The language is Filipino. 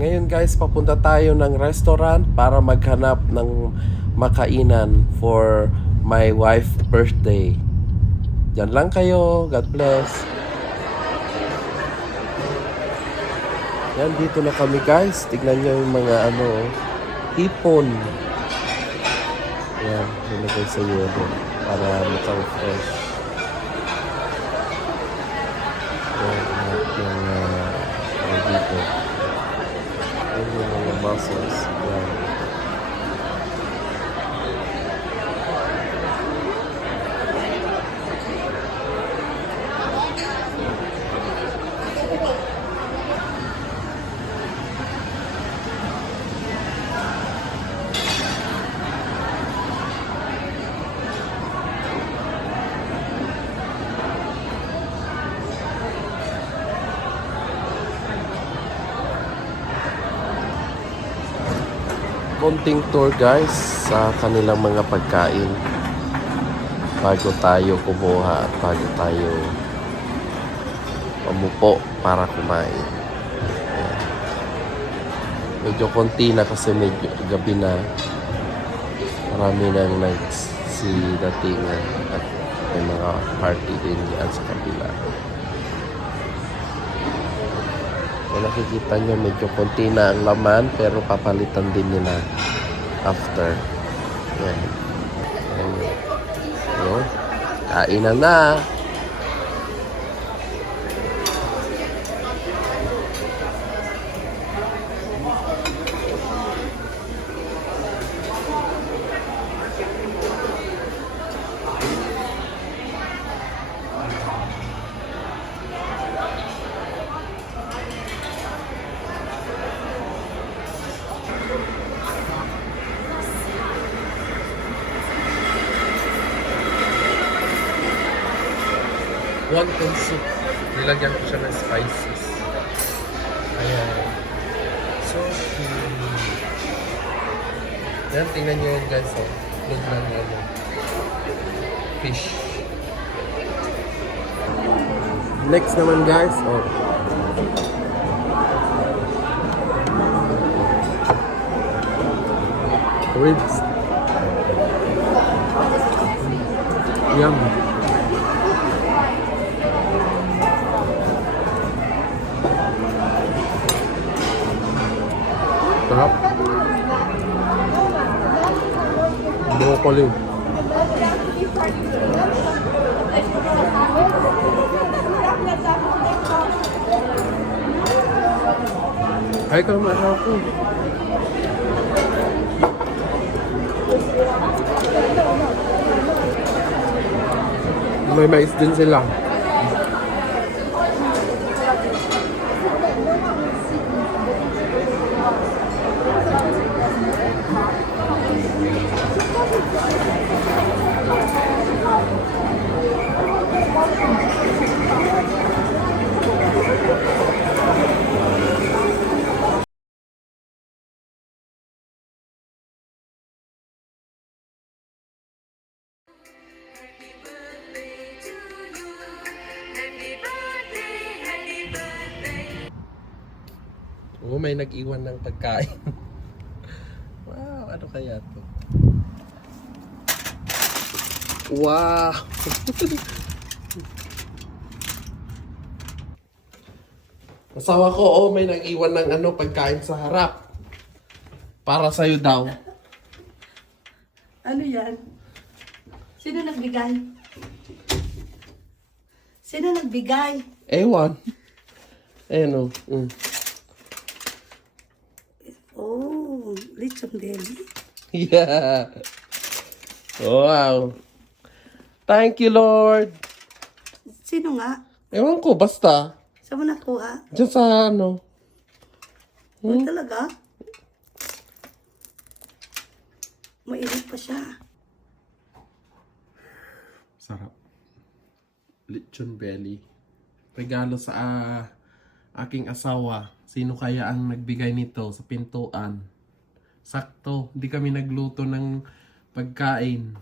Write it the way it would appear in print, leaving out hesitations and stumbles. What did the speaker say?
Ngayon guys, papunta tayo ng restaurant para maghanap ng makainan for my wife birthday. Diyan lang kayo. God bless. Yan, dito na kami guys. Tignan nyo yung mga hipon. Yan, nilagay sa yelo para maka-refresh. Yan, lahat yung dito. Yan yung mga mussels. Yan. Konting tour guys sa kanilang mga pagkain bago tayo kumuha at bago tayo pamupo para kumain. Ayan. Medyo konti na kasi medyo gabi na, marami nang nagsidatingan at may mga party din yan sa kabila. Kung nakikita nyo, medyo konti na ang laman, pero papalitan din nila after. Yan. Yan. So, kainan na. Wonton soup. Nilagyan ko siya ng spices. Ayan. So, yan, tingnan nyo yun guys. Oh. Look lang fish. Next naman guys. Oh. Ribs. Yum. Sarap. Broccoli. Ay, ka naman ako. May mais din sila. Oh, may nag-iwan ng pagkain. Wow, ano kaya to? Wow! Asawa ko, oh, may nag-iwan ng pagkain sa harap. Para sa'yo daw. Ano yan? Sino nagbigay? Sino nagbigay? Ewan. Ayan o. Oh, lechon belly. Yeah. Wow. Thank you, Lord. Sino nga? Ewan ko, basta. Saan mo nakuha? Diyan sa Oh, talaga? Mainit pa siya. Sarap. Lechon belly. Regalo sa aking asawa. Sino kaya ang nagbigay nito sa pintuan? Sakto. Hindi kami nagluto ng pagkain.